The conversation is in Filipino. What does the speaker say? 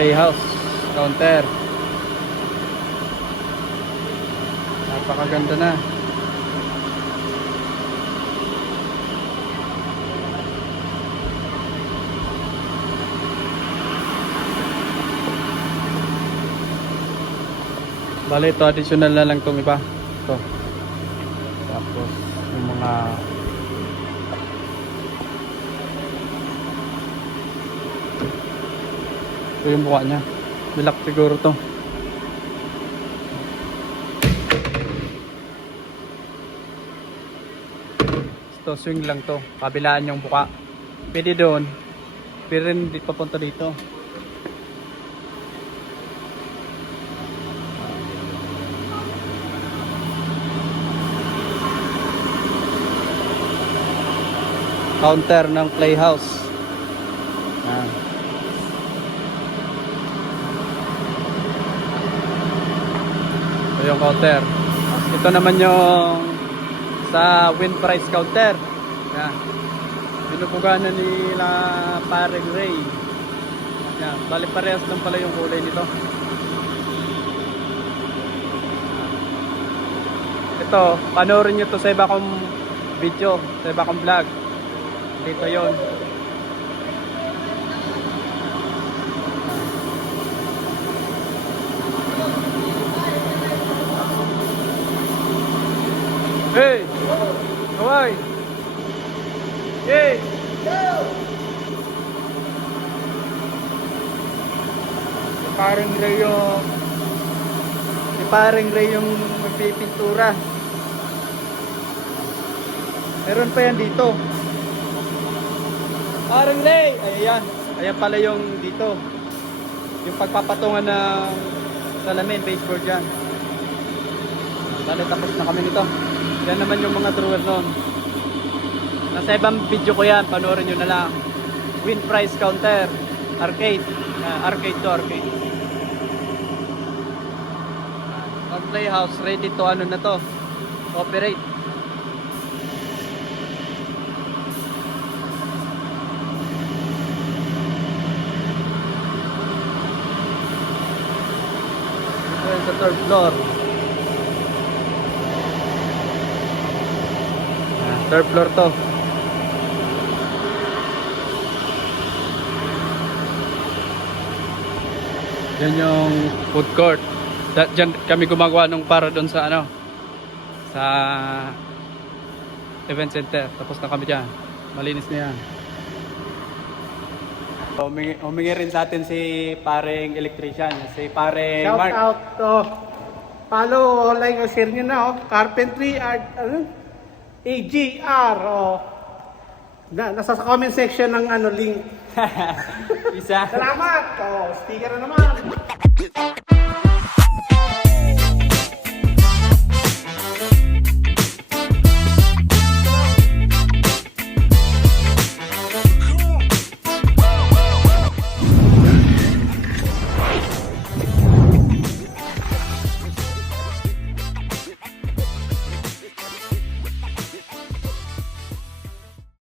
playhouse counter. Napakaganda na. Bale, ito additional na lang itong iba. Ito. Tapos yung mga ito yung buka niya. Bilak siguro to. Ito swing lang to. Kabilaan yung buka. Pwede doon. Pero hindi papunta dito. Counter ng playhouse. Ito yung counter. Ito naman yung sa win price counter. Yan. Binubuga na nila Paring Ray. Yan. Balik parehas lang pala yung kulay nito. Ito, panoorin nyo to sa iba kong video, sa iba kong vlog. Dito yon. Hey! Kawai! Hey! Si Paring Ray yung magpipintura. Meron pa yan dito. Paring Ray! Ayan. Ayan pala yung dito. Yung pagpapatungan ng salamin, baseboard yan. Bale, tapos na kami nito. Yan naman yung mga drawer nun. Nasa ibang video ko yan. Panoorin nyo na lang. Win price counter. Arcade. Arcade to arcade. Ang playhouse ready to ano na to. Operate. Sa third floor. Third floor to. Yan yung food court. Diyan kami gumagawa nung para doon sa ano, sa event center. Tapos na kami dyan. Malinis na yan. Humingi rin sa atin si Paring Electrician, si Paring Shout Mark. out to follow, like, o share nyo na Carpentry Art, AGR, nasa sa comment section ng link. Isa. Salamat. Sticker na naman.